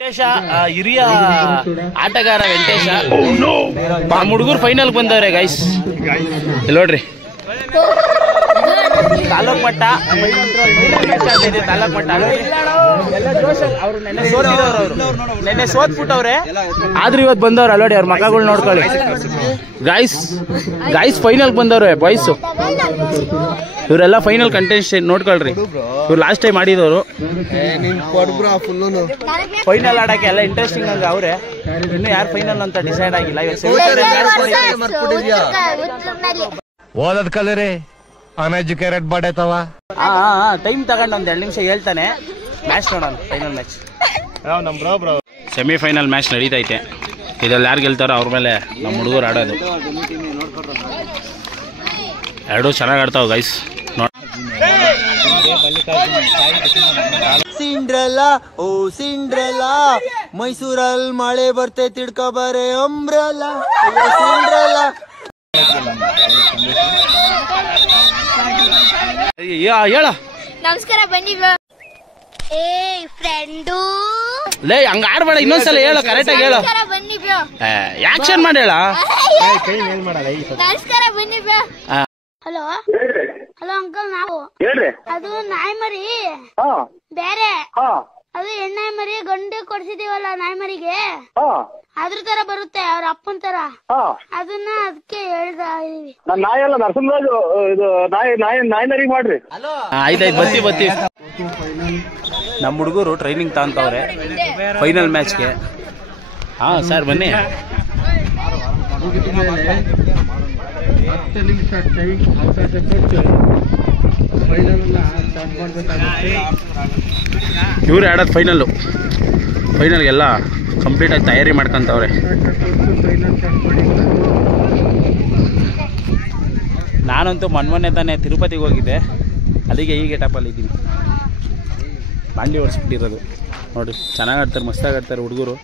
ವೆಂಕಟೇಶ ಹಿರಿಯ ಆಟಗಾರ ವೆಂಕಟೇಶ ನಮ್ಮ ಹುಡುಗರು ಫೈನಲ್ ಬಂದವ್ರೆ ಗೈಸ್. ನೋಡ್ರಿ ತಾಲೂಕ್ ಮಟ್ಟ ತಾಲೂಕ್ ಮಟ್ಟ ಅವ್ರು ನೆನ್ನೆ ಸೋತ್ಬಿಟ್ಟವ್ರೆ, ಆದ್ರೂ ಇವತ್ತು ಬಂದವ್ರು ಅಲ್ಲೋಡಿ ಅವ್ರ ಮಕ್ಕಳು ನೋಡ್ಕೊಳ್ಳಿ. ಗಾಯ್ಸ್ ಫೈನಲ್ ಬಂದವ್ರೆ ಬಾಯ್ಸು. ಇವರೆಲ್ಲ ಫೈನಲ್ ಕಂಟೆಸ್ಟೆಂಟ್ ನೋಡ್ಕೊಳ್ರಿ. ಇವ್ರು ಲಾಸ್ಟ್ ಟೈಮ್ ಆಡಿದವರು ಫೈನಲ್ ಆಡಕ್ಕೆ ಎಲ್ಲ ಇಂಟ್ರೆಸ್ಟಿಂಗ್ ಆಗಿ ಅವ್ರೆ. ಇನ್ನು ಯಾರು ಫೈನಲ್ ಅಂತ ಡಿಸೈಡ್ ಆಗಿಲ್ಲ. ಓದದ್ ಕಲರಿ ಅನ್ಎಜುಕೇಟೆಡ್ ಬಡೇತವ. ಟೈಮ್ ತಗೊಂಡು ಒಂದ್ 2 ನಿಮಿಷ ಹೇಳ್ತಾನೆ. ಮ್ಯಾಚ್ ನೋಡೋಣ. ಫೈನಲ್ ಮ್ಯಾಚ್ ಸೆಮಿಫೈನಲ್ ಮ್ಯಾಚ್ ನಡೀತೈತೆ. ಇದ್ರಲ್ಲಿ ಯಾರು ಗೆಲ್ತಾರೋ ಅವ್ರ ಮೇಲೆ ನಮ್ಮ ಹುಡುಗರು ಆಡೋದು. ಎರಡು ಚೆನ್ನಾಗಿ ಆಡ್ತಾವ ಗೈಸ್. ಸಿಂಡ್ರೆಲಾ ಓ ಸಿಂಡ್ರೆಲಾ, ಮೈಸೂರಲ್ಲಿ ಮಳೆ ಬರ್ತೆ ತಿಡ್ಕ ಬರೆ ಅಂಬ್ರೆಲಾ ಸಿಂಡ್ರೆಲಾ. ಹೇಳ ನಮಸ್ಕಾರ ಬನ್ನಿ. ಏ ಫ್ರೆಂಡು ಲೇ ಹಂಗ ಆಡ್ಬೇಡ, ಇನ್ನೊಂದ್ಸಲ ಹೇಳು ಕರೆಕ್ಟಾಗಿ ಹೇಳು. ಬನ್ನಿ ಆಕ್ಷನ್ ಮಾಡಿ ಹೇಳ. ನಮಸ್ಕಾರ ಬನ್ನಿ. ಹಲೋ ಹಲೋ ಅಂಕಲ್, ನಾವು ಅದು ನಾಯಿ ಮರಿ ಬೇರೆ, ಅದು ಹೆಣ್ಣಾಯಿ ಮರಿ ಗಂಡು ಕೊಡ್ಸಿದೀವಲ್ಲ ನಾಯಿ ಮರಿಗೆ, ಅದ್ರ ತರ ಬರುತ್ತೆ ಅವ್ರ ಅಪ್ಪನ್ ತರ. ಅದನ್ನ ಅದಕ್ಕೆ ಹೇಳ್ತಾ ಇದೀವಿ. ನಾಯಿ ಅಲ್ಲ ನರಸಿಂಹರಾಜು, ಇದು ನಾಯಿ ಮಾಡ್ರಿ. ಆಯ್ತಾಯ್ತು ಬತ್ತಿ. ನಮ್ಮ ಹುಡುಗರು ಟ್ರೈನಿಂಗ್ ತಗೊಂತವ್ರೆ ಫೈನಲ್ ಮ್ಯಾಚ್ಗೆ. ಹಾ ಸರ್ ಬನ್ನಿ. 10 ನಿಮಿಷ ಟೈಮ್ ಅವಕಾಶ ಕೊಟ್ಟು ಫೈನಲ್ ಸ್ಟಾರ್ಟ್ ಮಾಡಬೇಕಾಗುತ್ತೆ. ಇವ್ರು ಆಡೋದು ಫೈನಲ್ಗೆಲ್ಲ ಕಂಪ್ಲೀಟಾಗಿ ತಯಾರಿ ಮಾಡ್ಕೊಂತವ್ರೆ. ನಾನಂತೂ ಮೊನ್ನೆ ತಾನೇ ತಿರುಪತಿಗೆ ಹೋಗಿದ್ದೆ, ಅದಕ್ಕೆ ಈ ಗೆಟಪಲ್ಲಿ ಇದ್ದೀನಿ. ಬಾಂಡ್ಲಿ ಹೊಡಿಸ್ಬಿಟ್ಟಿರೋದು ನೋಡಿ. ಚೆನ್ನಾಗಿ ಆಡ್ತಾರೆ, ಮಸ್ತಾಗಿ ಆಡ್ತಾರೆ ಹುಡುಗರು.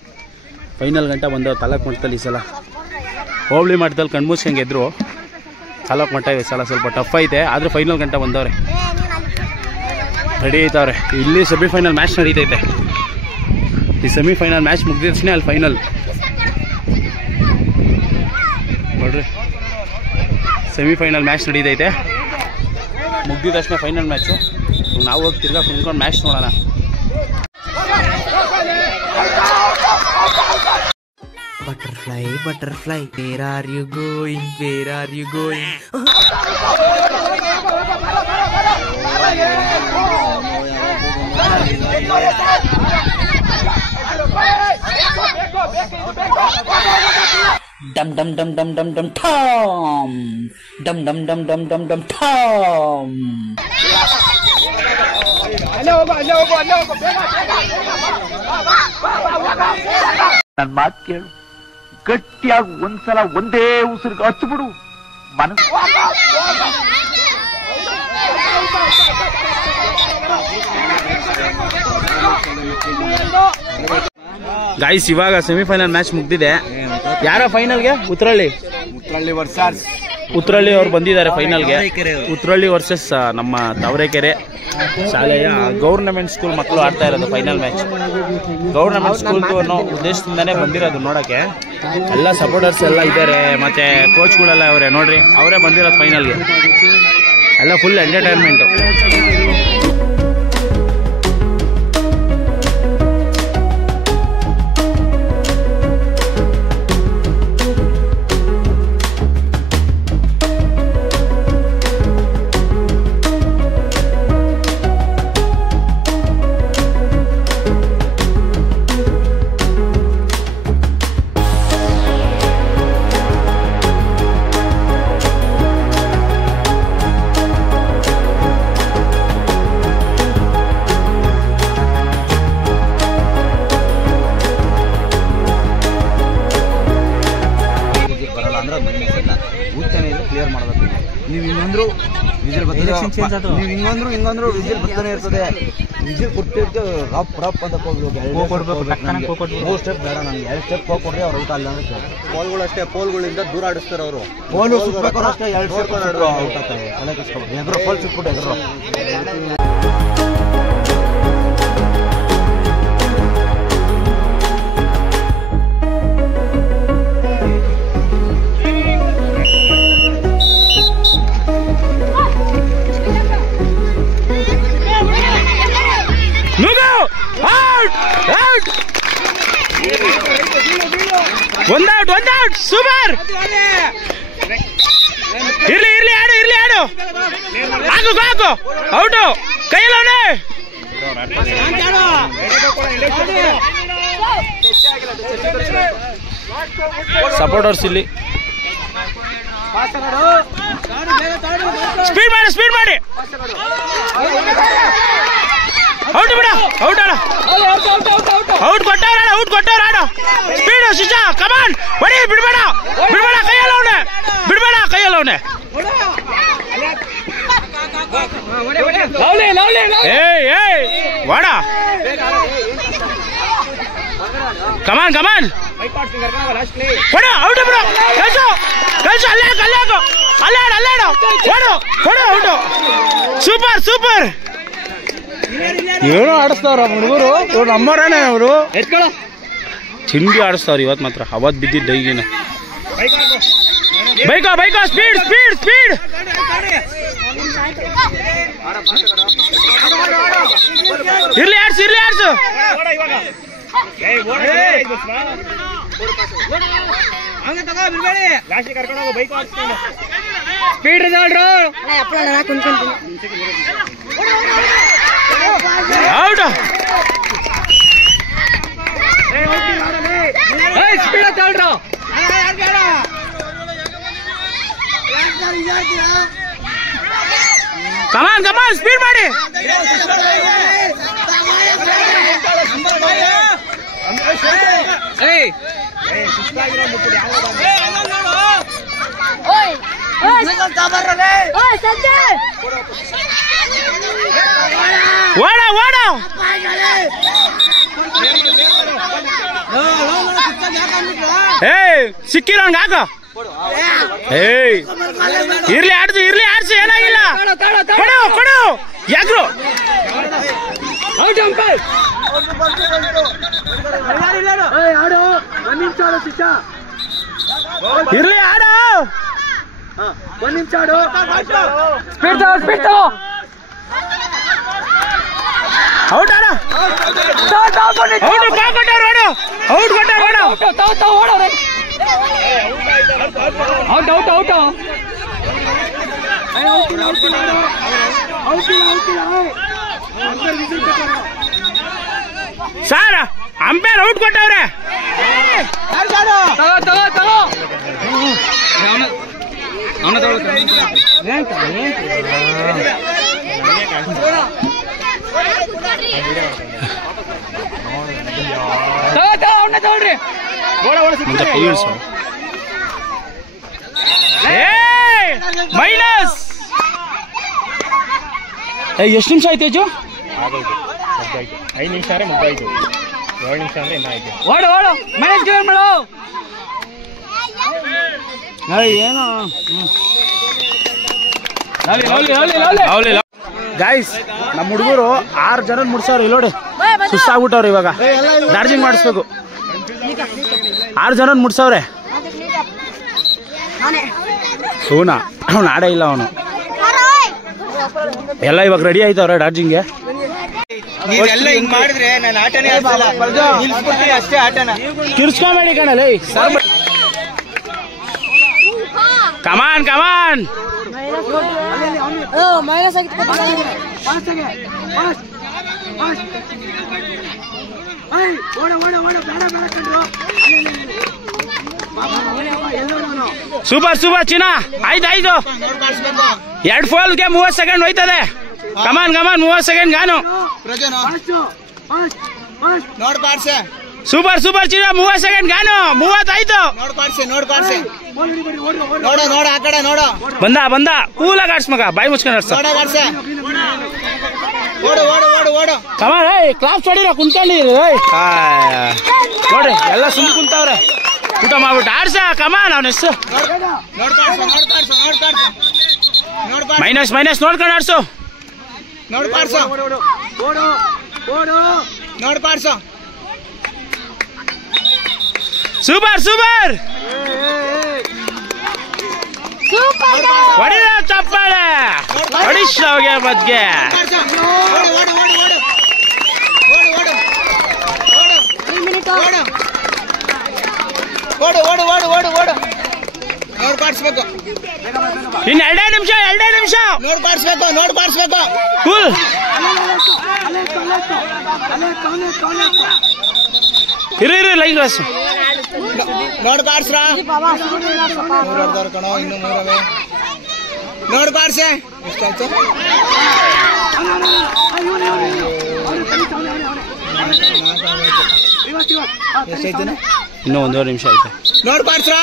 ಫೈನಲ್ ಗಂಟ ಬಂದವ್ರು ತಾಲೂಕು ಮಟ್ಟದಲ್ಲಿ. ಈ ಸಲ ಹೋಬಳಿ ಮಟ್ಟದಲ್ಲಿ ಕಣ್ಮುಚ್ಕೊಂಡ್ ಗೆದ್ರು. ತಾಲೂಕು ಮಟ್ಟ ಈ ಸಲ ಸ್ವಲ್ಪ ಟಫ್ ಐತೆ, ಆದರೂ ಫೈನಲ್ ಗಂಟ ಬಂದವ್ರೆ, ರೆಡಿ ಐತವ್ರೆ. ಇಲ್ಲಿ ಸೆಮಿಫೈನಲ್ ಮ್ಯಾಚ್ ನಡೀತೈತೆ. ಈ ಸೆಮಿಫೈನಲ್ ಮ್ಯಾಚ್ ಮುಗಿದ ತಕ್ಷಣ ಅಲ್ಲಿ ಫೈನಲ್ ನೋಡ್ರಿ. ಸೆಮಿಫೈನಲ್ ಮ್ಯಾಚ್ ನಡೀತೈತೆ, ಮುಗಿದ ತಕ್ಷಣ ಫೈನಲ್ ಮ್ಯಾಚು. ನಾವು ಹೋಗಿ ತಿರ್ಗಾ ಕುಂತ್ಕೊಂಡು ಮ್ಯಾಚ್ ನೋಡೋಣ. Butterfly, butterfly, where are you going? Where are you going? Dum dum dum dum dum dum tom. Dum dum dum dum dum dum tom. ನನ್ ಮಾತು ಕೇಳು, ಗಟ್ಟಿಯಾಗಿ ಒಂದ್ಸಲ ಒಂದೇ ಉಸಿರಿಗೆ ಹಚ್ಬಿಡು ಮನಸ್ಸು. ಗಾಯ್ಸ್ ಇವಾಗ ಸೆಮಿಫೈನಲ್ ಮ್ಯಾಚ್ ಮುಗ್ದಿದೆ. ಯಾರ ಫೈನಲ್ಗೆ? ಉತ್ರಳ್ಳಿ ಅವ್ರು ಬಂದಿದ್ದಾರೆ ಫೈನಲ್ಗೆ. ಉತ್ರಳ್ಳಿ ವರ್ಸಸ್ ನಮ್ಮ ತಾವರೆಕೆರೆ ಶಾಲೆಯ ಗೌರ್ನಮೆಂಟ್ ಸ್ಕೂಲ್ ಮಕ್ಕಳು ಆಡ್ತಾ ಇರೋದು ಫೈನಲ್ ಮ್ಯಾಚ್. ಗೌರ್ನಮೆಂಟ್ ಸ್ಕೂಲ್ ಅನ್ನೋ ಉದ್ದೇಶದಿಂದಾನೇ ಬಂದಿರೋದು ನೋಡೋಕ್ಕೆ. ಎಲ್ಲ ಸಪೋರ್ಟರ್ಸ್ ಎಲ್ಲ ಇದ್ದಾರೆ, ಮತ್ತೆ ಕೋಚ್ಗಳೆಲ್ಲ ಅವರೇ ನೋಡ್ರಿ. ಅವರೇ ಬಂದಿರೋದು ಫೈನಲ್ಗೆ. ಎಲ್ಲ ಫುಲ್ ಎಂಟರ್ಟೈನ್ಮೆಂಟು. ಕ್ಲಿಯರ್ ಮಾಡಬೇಕು. ನೀವು ಹಿಂಗಂದ್ರು ವಿಸಿಲ್ ಹಿಂಗಂದ್ರು ವಿಸಿಲ್ ಬರ್ತಾನೆ ಇರ್ತದೆ. ವಿಸಿಲ್ ಕೊಟ್ಟಿರ್ತೀವಿ ರಪ್ ಅಂತ ಹೋಗ್ಬೇಕು. 3 ಸ್ಟೆಪ್ ಬೇಡ, ನನಗೆ 2 ಸ್ಟೆಪ್ ಹೋಗ್ಕೊಡ್ರಿ. ಅವ್ರು ಔಟ್ ಅಲ್ಲ ಅಂದ್ರೆ ಪೋಲ್ಗಳು ಅಷ್ಟೇ, ಪೋಲ್ಗಳಿಂದ ದೂರ ಆಡಿಸ್ತಾರೆ ಅವರು. ಪೋಲ್ ಸುತ್ತಬೇಕು ಅಷ್ಟೇ, 2 ಸ್ಟೆಪ್ ಔಟ್ ಆಗ್ತಾರೆ. ತಲೆ ಕಸ್ಕೊಬೇಕು. ಎಗರು ಪೋಲ್ ಸುಟ್ಬಿಟ್ಟು ಎಗರು. ಒಂದ್ ಔಟ್ ಸೂಪರ್. ಇರ್ಲಿ ಆಡು ಹಾಕು ಔಟು ಕೈಯಲ್ಲವನೇ. ಸಪೋರ್ಟರ್ಸ್ ಇಲ್ಲಿ ಸ್ಪೀಡ್ ಮಾಡಿ ಔಟ್ ಬಿಡ ಔಟ್ ಕೊಟ್ಟವ್ರ ಆಡ ಸ್ಪೀಡು ಶಿಶಾ ಕಮಾನ್ ಹೊಡಿ ಬಿಡ್ಬೇಡ ಕೈಯಲ್ಲವನೆ ವಾಡ ಕಮಾನ್ ಕೊಡು ಔಟ್ ಬಿಡು ಕಳ್ಸು ಅಲ್ಲಾಡು ಕೊಡು ಔಟು ಸೂಪರ್ ಏನೋ ಆಡಿಸ್ತಾವ್ರ ಹುಡುಗರು ಇವ್ರು ನಮ್ಮವರೇನೆ ಅವರು ತಿಂಡಿ ಆಡಿಸ್ತಾವ್ರ ಇವತ್ತು ಮಾತ್ರ ಅವತ್ತು ಬಿದ್ದಿದ್ದ ಈಗಿನ ಬೈಕ ಸ್ಪೀಡ್ ಇರ್ಲಿ ಆಡ್ಸು ಸ್ಪೀಡ್ ರಿಸಲ್ಟ್ ಔಟ್ ಸ್ಪೀಡ್ ತಗೊಳ್ರು ಕಮಾನ್ ಸ್ಪೀಡ್ ಮಾಡಿ ಓಡ ಸಿಕ್ಕಿರೋಂಗ ಹಾಕ ಇರ್ಲಿ ಆಡ್ಸು ಏನಾಗಿಲ್ಲ ಕೊಡು ಯಾಕ್ರು ಇರ್ಲಿ ಆಡು ಒಂದ್ ನಿಮಿಷ ಆಡು ಸ್ಪೀಡ್ ತಗೋ ಔಟ್ ಆಡ ಸರ್ ಅಂಪೇರ್ ಔಟ್ ಕೊಟ್ಟವ್ರೆ ಮೈನಸ್ ಎಷ್ಟು ನಿಮಿಷ ಆಯ್ತು ಅಜ್ಜು 5 ನಿಮಿಷ ಮುಗ್ದಾಯ್ತು 7 ನಿಮಿಷ ಅಂದ್ರೆ ಇನ್ನ ಆಯ್ತು ಓಡು ಮೈನಸ್ ಗೇಮ್ ಮಾಡು ಏನು ಗಾಯ್ಸ್ ನಮ್ಮ ಹುಡುಗರು 6 ಜನ ಮುಡ್ಸವ್ರು ಇಲ್ಲಿ ನೋಡಿ ಸುಸ್ತಾಗ್ಬಿಟ್ಟವ್ರು ಇವಾಗ ಚಾರ್ಜಿಂಗ್ ಮಾಡಿಸ್ಬೇಕು 6 ಜನ ಮುಡ್ಸವ್ರೆ ಸೋನಾ ಅವನು ಆಡೇ ಇಲ್ಲ ಅವನು ಎಲ್ಲ ಇವಾಗ ರೆಡಿ ಆಯ್ತವ್ರೆ ಡಾರ್ಜಿಂಗ್ಗೆ ಕಿರ್ಸ್ಕೊಂಬೇಡಿ ಕಣಲ್ಲ ಕಮಾನ್ ಸೂಪರ್ ಚಿನ್ನ ಆಯ್ತು 2 ಫೋಲ್ಗೆ 30 ಸೆಕೆಂಡ್ ಹೋಯ್ತದೆ ಕಮಾನ್ 30 ಸೆಕೆಂಡ್ ಗಾನು ಸೂಪರ್ ಚಿನ್ನ 30 ಸೆಕೆಂಡ್ ಗಾನು 30 ಆಯ್ತು ಬಂದ ಕೂಲಾಗ ಆಡ್ಸ್ ಮಗ ಬಾಯಿ ಮುಚ್ಕೊಂಡು ಆಡ್ಸ ಕಮಾನ್ ಕ್ಲಾಸ್ ಹೊಡಿರ ಕುಂತ್ಕೊಂಡಿರಿ ನೋಡ್ರಿ ಎಲ್ಲ ಸುಮ್ ಕುಂತವ್ರೆ ಊಟ ಮಾಡ್ಬಿಟ್ಟು ಆಡ್ಸ ಕಮಾನ್ ಅವನ ಹೆಸರು ಮೈನಸ್ ನೋಡ್ಕೊಂಡು ಆಡ್ಸು ಸೂಪರ್ ಹೊಡಿದ ಚಪ್ಪಾಳೆ ಹೊಡಿಸೋಗೆ ಮದ್ಗೆ ಓಡು ಓಡು ನೋಡ್ ಕಾಡ್ಸ್ಬೇಕು. ಇನ್ನು 2 ನಿಮಿಷ ನೋಡ್ ಕಾಡ್ಸ್ಬೇಕು. ಕೂಲ್. ಇರು ಲೈನ್ ಕ್ಲಾಸ್ ನೋಡ್ ಕಾಡ್ಸ್ರ ಕಣೋ. ಇನ್ನು 3 ನೋಡ್ ಕಾಡ್ಸೆ. ಎಷ್ಟಾಯ್ತು? ಎಷ್ಟಾಯ್ತು? ಇನ್ನೂ 1.5 ನಿಮಿಷ ಐತೆ. ನೋಡ್ ಕಾಡ್ಸ್ರ.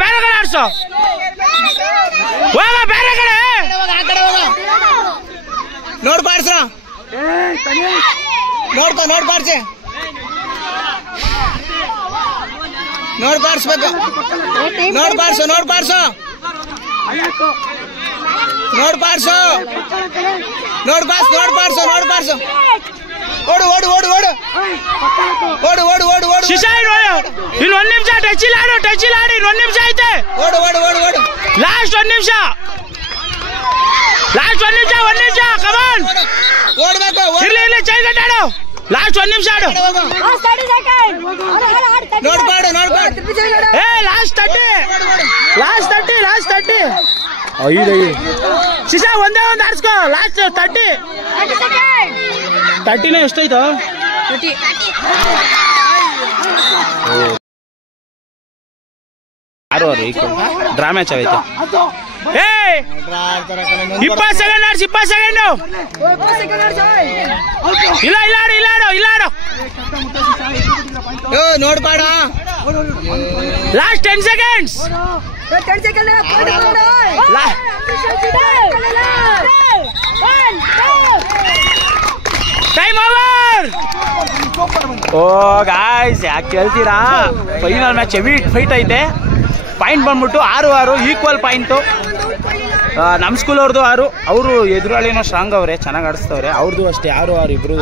ಬೇರೆ ಕಡೆ ಆಡ್ಸೋ. ಹೋಗ ಬೇರೆ ಕಡೆ. ಆ ಕಡೆ ಹೋಗ. ನೋಡ್ ಕಾಡ್ಸ್ರ. ನೋಡ್ ಕಾಡ್ಸೆ. ನೋಡ್ ಕಾಡ್ಸ್ಬೇಕು. ನೋಡ್ ಕಾಡ್ಸು. ಓಡು. ಶಿಶಾ ಇನ್ನು 1 ನಿಮಿಷ. ಟಚ್ ಇಲ್ಲ ಆಡಿ. 1 ನಿಮಿಷ ಐತೆ. ಓಡು. ಲಾಸ್ಟ್ 1 ನಿಮಿಷ. ಕಮಾನ್. ಓಡ್ಬೇಕು. ಇರ್ಲಿ ಚೈ ಗಟ್ಟಾಡು. ಲಾಸ್ಟ್ 1 ನಿಮಿಷ ಆಡು. ನೋಡ್ಕಾಡು. ಲಾಸ್ಟ್ 30. 5 ಶಿಶಾ ಒಂದೇ ಒಂದು ಆಡ್ಸ್ಕೋ. ಲಾಸ್ಟ್ 30ನೇ ಎಷ್ಟಾಯ್ತು? 6 ಡ್ರಾ ಮ್ಯಾಚ್ ಆಗೈತೆ. 20 ಸೆಕೆಂಡ್ ಆಡ್ಸಿ. 20 ಸೆಕೆಂಡು. ಇಲ್ಲ ಆಡು. ನೋಡ್ಕಾಡ. Last 10 seconds. Time over. ಓ ಗಾಯ್ಸ್, ಯಾಕೆ ಕೇಳ್ತೀರಾ? ಫೈನಲ್ ಮ್ಯಾಚ್ ಹೆವಿ ಫೈಟ್ ಐತೆ. ಪಾಯಿಂಟ್ ಬಂದ್ಬಿಟ್ಟು 6 ಈಕ್ವಲ್ ಪಾಯಿಂಟು. ನಮ್ಮ ಸ್ಕೂಲ್ ಅವ್ರದ್ದು 6. ಅವರು ಎದುರಾಳಿನೋ ಸ್ಟ್ರಾಂಗ್ ಅವ್ರೆ, ಚೆನ್ನಾಗಿ ಆಡಿಸ್ತವ್ರೆ. ಅವ್ರದ್ದು ಅಷ್ಟೇ 6 ಇಬ್ರು.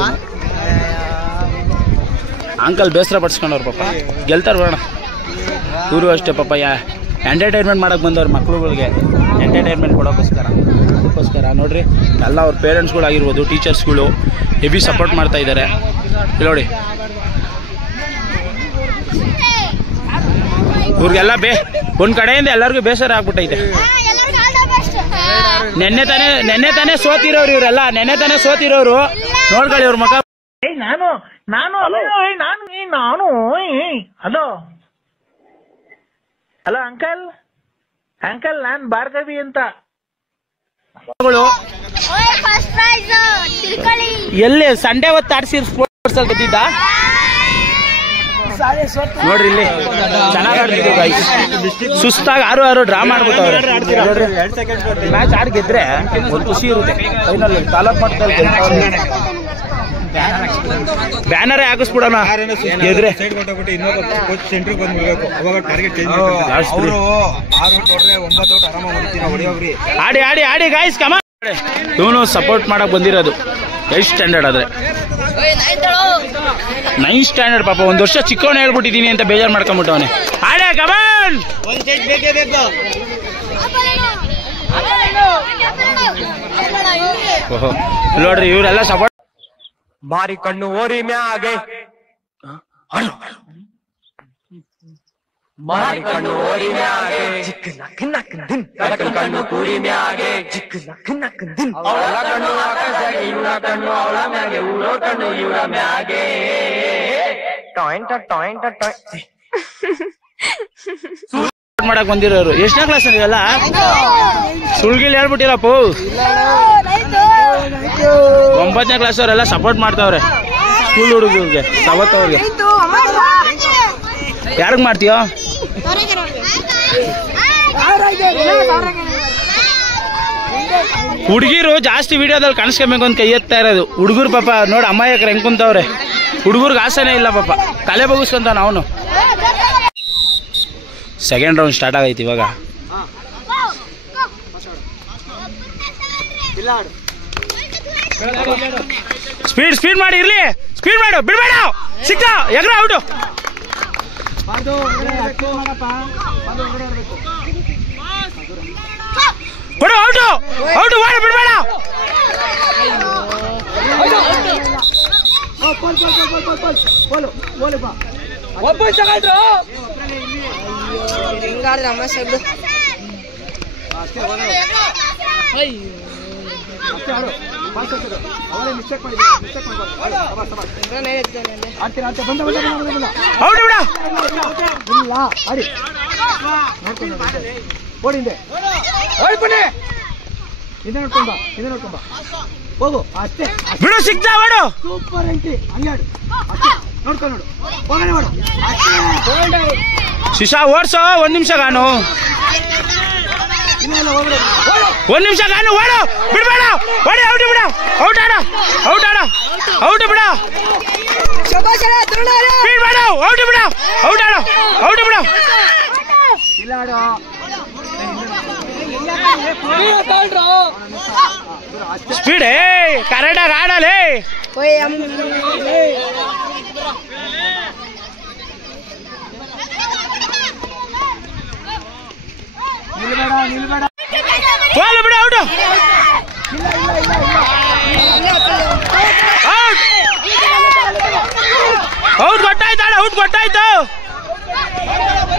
ಅಂಕಲ್ ಬೇಸರ ಪಡಿಸ್ಕೊಂಡವ್ರು ಪಾಪ. ಗೆಲ್ತಾರೆ ಬರೋಣ. ಇವರು ಅಷ್ಟೇ ಪಾಪ ಎಂಟರ್ಟೈನ್ಮೆಂಟ್ ಮಾಡೋಕೆ ಬಂದವ್ರು. ಮಕ್ಳುಗಳಿಗೆ ಎಂಟರ್ಟೈನ್ಮೆಂಟ್ ಕೊಡೋಕ್ಕೋಸ್ಕರ ನೋಡ್ರಿ. ಎಲ್ಲ ಅವ್ರ ಪೇರೆಂಟ್ಸ್ಗಳಾಗಿರ್ಬೋದು, ಟೀಚರ್ಸ್ಗಳು ಹೆವಿ ಸಪೋರ್ಟ್ ಮಾಡ್ತಾ ಇದ್ದಾರೆ. ನೋಡಿ ಇವ್ರಿಗೆಲ್ಲ ಒಂದು ಕಡೆಯಿಂದ ಎಲ್ಲರಿಗೂ ಬೇಸರ ಆಗ್ಬಿಟ್ಟೈತೆ. ನೆನ್ನೆ ತಾನೇ ಸೋತಿರೋರು ಇವರೆಲ್ಲ. ನೋಡ್ಕೊಳ್ಳಿ ಇವ್ರ ಮಗ. ಹಲೋ ಅಂಕಲ್ ನಾನ್ ಭಾರ್ಗವಿ ಅಂತ. ಎಲ್ಲಿ ಸಂಡೇ ಹೊತ್ತು ಆಡ್ಸಿ ಸ್ಪೋರ್ಟ್ಸ್ ಅಲ್ಲಿ ಗೆದ್ದಿದ್ದ ನೋಡ್ರಿ. ಇಲ್ಲಿ ಚೆನ್ನಾಗಿ ಆಡ್ತಿದ್ವಿ ಗೈಸ್. ಸುಸ್ತಾಗಿ 6 ಡ್ರಾ ಮಾಡ್ಬಿಟ್ಟವ್ರೆ. ಮ್ಯಾಚ್ ಆಡಿ ಗೆದ್ರೆ ಒಂದು ಖುಷಿ ಇರುತ್ತೆ. ಫೈನಲ್ ತಾಲೂಕ್ ಮಟ್ಟದಲ್ಲಿ ಬ್ಯಾನರೇ ಹಾಕಿಸ್ಬಿಡೋಣ ಗೆದ್ರೆ. ಆಡಿ ಗೈಸ್ ಕಮಾನ್. ಇವನು ಸಪೋರ್ಟ್ ಮಾಡಕ್ ಬಂದಿರೋದು 8th ಸ್ಟ್ಯಾಂಡರ್ಡ್ ಆದ್ರೆ 9th ಸ್ಟ್ಯಾಂಡರ್ಡ್ ಪಾಪ. 1 ವರ್ಷ ಚಿಕ್ಕವನೇ ಹೇಳ್ಬಿಟ್ಟಿದೀನಿ ಅಂತ ಬೇಜಾರು ಮಾಡ್ಕೊಂಡ್ಬಿಟ್ಟವನೆ. ಆಡೆ ಕಮಾನ್. ನೋಡ್ರಿ ಇವರೆಲ್ಲ ಸಪೋರ್ಟ್. ಮಾರಿ ಕಣ್ಣು ಓರಿ ಮ್ಯಾಗೆ, ಮಾರಿ ಕಣ್ಣು ಓರಿ ಮ್ಯಾಗೆ, ಚಿಕ್ಕ ನಕ್ ನಕ್ ದಿನ್ ಕಣ್ಣು ಕೂರಿ ಮ್ಯಾಗೆ, ಚಿಕ್ಕ ನಕ್ ನಕ್ ದಿನ್. ಅವಳ ಕಣ್ಣು ಆಕಾಶಾಗೆ, ಇವಳ ಕಣ್ಣು ಅವಳ ಮ್ಯಾಗೆ, ಊರೋ ಕಣ್ಣು ಇವಳ ಮ್ಯಾಗೆ. ಟಾಯಿಂಟ ಟಾಯಿಂಟ ಟಾಯ್ ಮಾಡಕ್ ಬಂದಿರೋರು. ಎಷ್ಟನೇ ಕ್ಲಾಸ್ ನೀವೆಲ್ಲ? ಸುಳ್ಗಿಲ್ ಹೇಳ್ಬಿಟ್ಟಿರಪ್ಪ. 9ನೇ ಕ್ಲಾಸ್ ಅವರೆಲ್ಲ ಸಪೋರ್ಟ್ ಮಾಡ್ತಾವ್ರೆ ಸ್ಕೂಲ್ ಹುಡುಗರಿಗೆ. ಸವತ್ ಅವ್ರಿಗೆ ಯಾರಿಗ್ ಮಾಡ್ತೀಯೋ? ಹುಡುಗಿರು ಜಾಸ್ತಿ ವಿಡಿಯೋದಲ್ಲಿ ಕಾಣಿಸ್ಕೊಬೇಕು ಅಂತ ಕೈ ಎತ್ತಾ ಇರೋದು. ಹುಡುಗರು ಪಾಪ ನೋಡಿ ಅಮ್ಮಾಯಕರು ಹೆಂಗ್ ಕುಂತವ್ರೆ. ಹುಡುಗರ್ಗೆ ಆಸೆನೇ ಇಲ್ಲ ಪಾಪ. ತಲೆ ಬಗ್ಗಿಸ್ಕೊಂತ ಅವನು. ಸೆಕೆಂಡ್ ರೌಂಡ್ ಸ್ಟಾರ್ಟ್ ಆಗೈತಿ ಇವಾಗ. ಸ್ಪೀಡ್ ಮಾಡಿ ಇರ್ಲಿ. ಸ್ಪೀಡ್ ಮಾಡು, ಬಿಡ್ಬೇಡ. ಸಿಕ್ಕ ಎಗ್ರ ಔಟು. ಬಿಡು ಔಟು. ಔಟು ಮಾಡು, ಬಿಡ್ಬೇಡ. ಹಿಂಗಾದ್ರೆ ಅಮ್ಮ ಶಬ್ದ ಹೋಗು ಅಷ್ಟೇ ಬಿಡು ಸಿಕ್ತಾ ಮಾಡು ಸೂಪರ್ ಎಂಟ್ರಿ ಹಂಗಾಡು ನೋಡ್ಕೊಂಡು ನೋಡು ಹೋಗಣೆ ಮಾಡು ಶಿಶಾ ಓಡ್ಸೋ ಒಂದ್ ನಿಮಿಷ ಗಾನು ಒಂದ್ ನಿಮಿಷ ಗಾನು ಓಡು ಬಿಡ್ಬೇಡ ಓಡಿ ಔಟ್ ಬಿಡ ಔಟ್ ಆಡ ಔಟ್ ಆಡ ಔಟ್ ಬಿಡ ಸ್ಪೀಡ್ ಮಾಡು ಔಟ್ ಬಿಡ ಔಟ್ ಆಡ ಔಟ್ ಬಿಡ ಸ್ಪೀಡ್ ಕರೆಕ್ಟಾಗಿ ಆಡಲೇ ಬಾಲ್ ಬಿಡ ಔಟ್ ಔಟ್ ಕೊಟ್ಟಾಯ್ತಾಳ ಔಟ್ ಕೊಟ್ಟಾಯ್ತು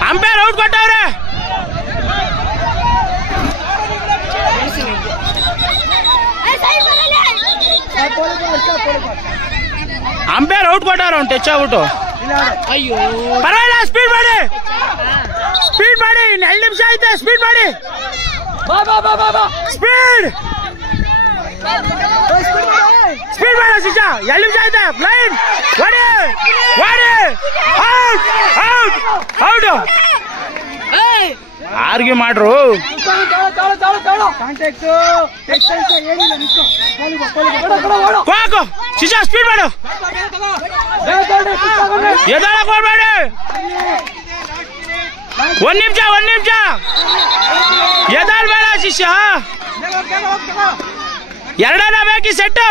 ಅಂಪೈರ್ ಔಟ್ ಕೊಟ್ಟವ್ರೆ ಅಂಪೈರ್ ಔಟ್ ಕೊಟ್ಟಾರ ಅವ್ನು ಟಚ್ ಆಗ್ಬಿಟ್ಟು ಅಯ್ಯೋ ಪರವಾಗಿಲ್ಲ ಸ್ಪೀಡ್ ಮಾಡಿ ಇನ್ನು 2 ನಿಮಿಷ ಆಯ್ತು ಸ್ಪೀಡ್ ಮಾಡಿ ಸ್ಪೀಡ್ ಮಾಡ ಶಿಶಾ 2 ನಿಮಿಷ ಆಯ್ತು ಲೈನ್ ವಾಡಿ ಔಟ್ ಆರ್ಗ್ಯೂ ಮಾಡ್ರು ಹೋಗು ಶಿಶಾ ಸ್ಪೀಡ್ ಮಾಡು ಎದಳಕ್ ಹೋಗ್ಬೇಡಿ 1 ನಿಮಿಷ ಎದಳ್ಬೇಡ ಶಿಷ್ಯ ಎರಡನ ಬೇಕಿ ಸೆಟ್ಟು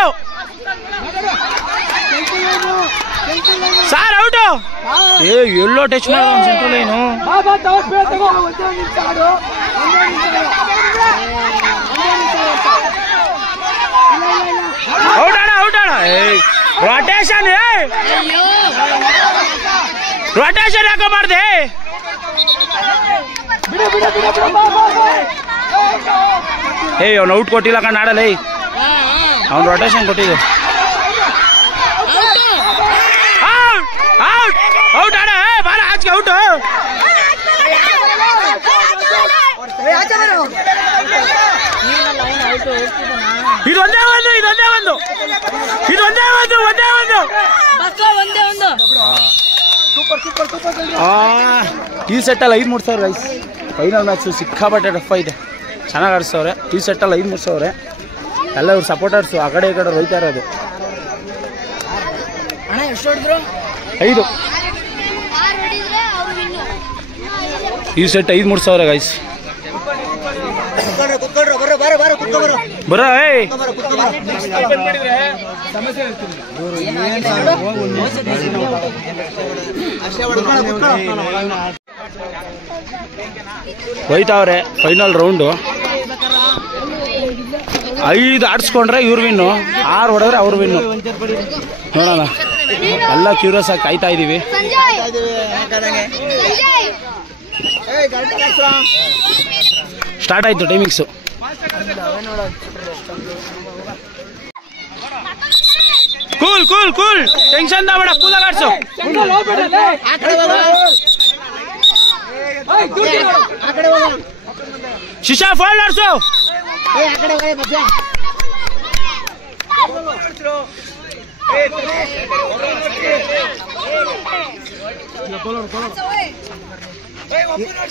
ಸಾರ್ ಔಟು ಎಲ್ಲೋ ಟಚ್ ಮಾಡ ಸೆಂಟ್ರಲ್ ಲೈನು ಔಟ್ ಆಡ ರೊಟೇಷನ್ ಯಾಕೆ ಮಾಡ್ದೆ ಅವ್ನು ಔಟ್ ಕೊಟ್ಟಿಲ್ಲ ಕಣ್ಣ ಆಡಲೇ ಅವ್ನು ರೊಟೇಷನ್ ಕೊಟ್ಟಿದ್ದೆ ಔಟ್ ಆಡ ಬಾಲ ಆಚೆ ಔಟ್ ಇದೊಂದೇ ಒಂದು ಈ ಸೆಟ್ಟಲ್ಲಿ 5-3 ಸಾವಿರ ಗೈಸ್ ಫೈನಲ್ ಮ್ಯಾಚು ಸಿಕ್ಕಾಪಟ್ಟೆ ಟಫ್ ಇದೆ ಚೆನ್ನಾಗಿ ಆಡಿಸ್ತವ್ರೆ ಈ ಸೆಟ್ಟಲ್ಲಿ 5-3 ಸಾವಿರ ಎಲ್ಲ ಇವ್ರು ಸಪೋರ್ಟರ್ಸು ಆ ಕಡೆ ಈ ಕಡೆ ರೈತಾ ಇರೋದು 5 ಈ ಸೆಟ್ 5-3 ಸಾವಿರ ಗೈಸ್ ಬರ ಹೋಯ್ತಾವ್ರೆ ಫೈನಲ್ ರೌಂಡು 5 ಆಡಿಸ್ಕೊಂಡ್ರೆ ಇವ್ರು ವಿನ್ನು 6 ಹೊಡೆದ್ರೆ ಅವ್ರು ವಿನ್ನು ನೋಡೋಣ ಎಲ್ಲ ಕ್ಯೂರಿಯಸ್ ಆಗಿ ಕಾಯ್ತಾ ಇದೀವಿ ಸ್ಟಾರ್ಟ್ ಆಯ್ತು ಟೈಮಿಂಗ್ಸು ಕೂಲ್ ಟೆನ್ಷನ್ ತಗೋಬೇಡ ಕೂಲಾಗಿ ಆಡ್ಸು ಶಿಶಾ ಫಾಲ್ ಆಡ್ಸು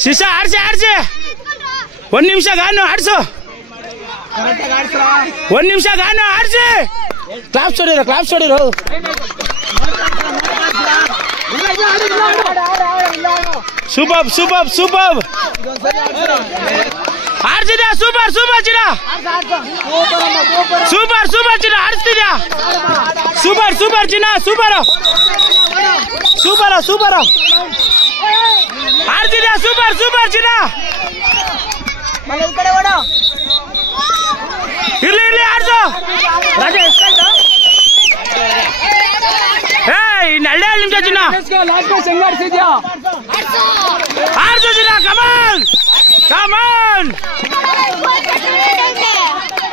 ಶಿಶಾ ಆಡ್ಸಿ 1 ನಿಮಿಷ ಗಾನು ಆಡ್ಸು 1 ನಿಮಿಷ ಗಾನು ಆಡ್ಸಿ ಕ್ಲಾಪ್ಸ್ ಹೊಡಿರೋ ಸೂಪರ್ ಆಡ್ಸಿದ್ಯಾ ಸೂಪರ್ ಚಿನ್ನ ಆಡಿಸ್ತಿದ್ಯಾ ಸೂಪರ್ ಚಿನ್ನ ಸೂಪರ್ ಆಡ್ತಿದ್ಯಾ ಸೂಪರ್ ಚಿನ್ನ ಇರ್ಲಿ ಆಡ್ಸು ಇನ್ನ ಎರಡೇ ನಿಮಿಷ ಚಿನ್ನ. ಆರ್ಸು ಚಿನ್ನ. ಕಮಾನ್ ಕಮಾನ್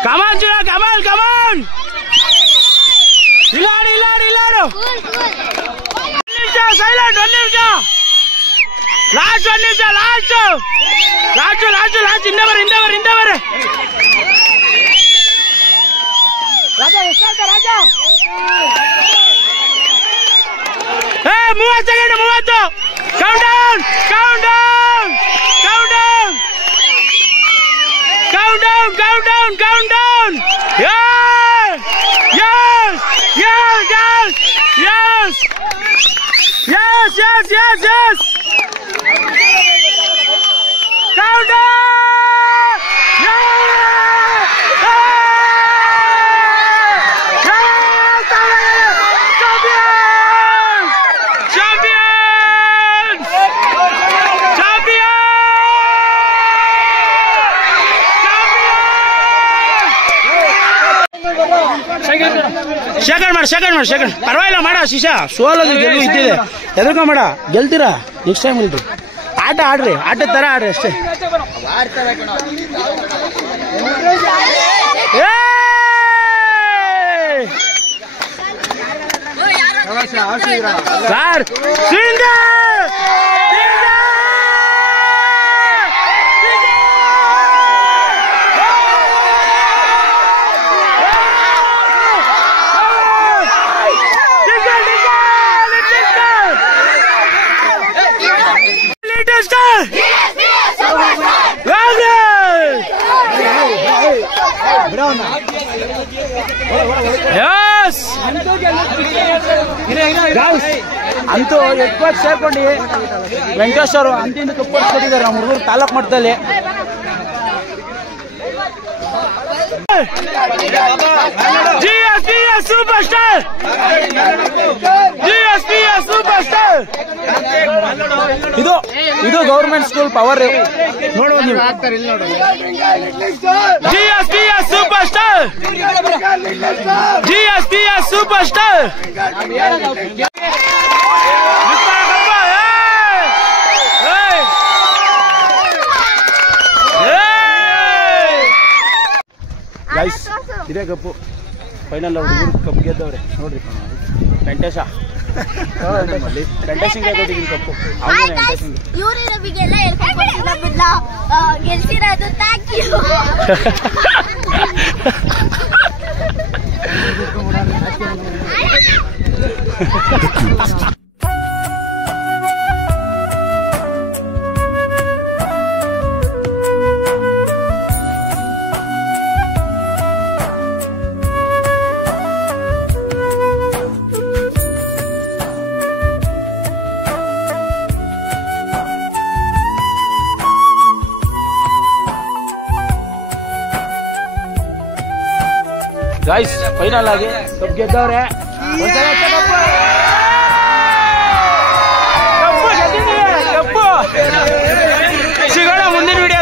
ಕಮಾನ್ ಚಿನ್ನ. ಕಮಾನ್ ಕಮಾನ್. ಇಲ್ಲಾಡು ಇಲ್ಲಾಡು ಇಲ್ಲಾಡು. ಸೈಲೆಂಟ್. 1 ನಿಮಿಷ. ಲಾಸ್ಟ್ 1 ನಿಮಿಷ. Last last last last. ಹಿಂದೆ ಬರ್ರಿ ಹಿಂದೆ ಬರ್ರಿ ಹಿಂದೆ ಬರ್ರಿ. ರಾಜ ಎಷ್ಟಾಯ್ತು ರಾಜ? 30 second. 30. Count down count down count down count down count down count down. Yes! Yes! Yes! Yes! Yes! Count down! Yeah! Champions! Champions! Champions! Second ಮಾಡಿ ಸೆಕೆಂಡ್ ಪರವಾಗಿಲ್ಲ ಮಾಡ ಶಿಶಾ. ಸೋಲೋದು ಗೆಲುವು ಇದ್ದಿದೆ, ಎದುರ್ಕೊಂಡ್ ಮಾಡ. ಗೆಲ್ತೀರಾ ನೆಕ್ಸ್ಟ್ ಟೈಮ್ ಗೆಲ್ರಿ. ಆಟ ಆಡ್ರಿ, ಆಟದ ತರ ಆಡ್ರಿ ಅಷ್ಟೇ. ಸರ್ ಅಂತೂ ఎక్కువ ಸೇರ್ಕೊಂಡು ವೆಂಕಟೇಶ್ ಅವರು ಅಂತಿಂದ ಕಪ್ಪಿಸ್ಕೊಟ್ಟಿದ್ದಾರೆ ನಮ್ಮ ಹುಡುಗರು ತಾಲೂಕು ಮಟ್ಟದಲ್ಲಿ. GSPS super star. GSPS super star. ಇದು ಗೌರ್ಮೆಂಟ್ ಸ್ಕೂಲ್ ಪವರ್ ನೋಡುವ ನೀವು. GSPS super star. GSPS super star. Guys ಇದೇ ಕಪ್ಪು ಫೈನಲ್. ಹುಡುಗರು ಕಪ್ಪು ಗೆದ್ದವ್ರೆ ನೋಡ್ರಿ. ವೆಂಕಟೇಶ ವೆಂಕಟೇಶಂಗೆ ಕೊಟ್ಟಿದ್ದೀನಿ ಕಪ್ಪು. ಇವ್ರಿ ನಮಗೆಲ್ಲ ಗೆಲ್ಸಿರೋದು ಥ್ಯಾಂಕ್ ಯು. ಗೈಸ್ ಫೈನಲ್ ಆಗಿ ಕಪ್ ಗೆದ್ದವ್ರೆ. ಕಪ್ಪು ಸಿಗೋಣ ಮುಂದಿನ ವಿಡಿಯೋ.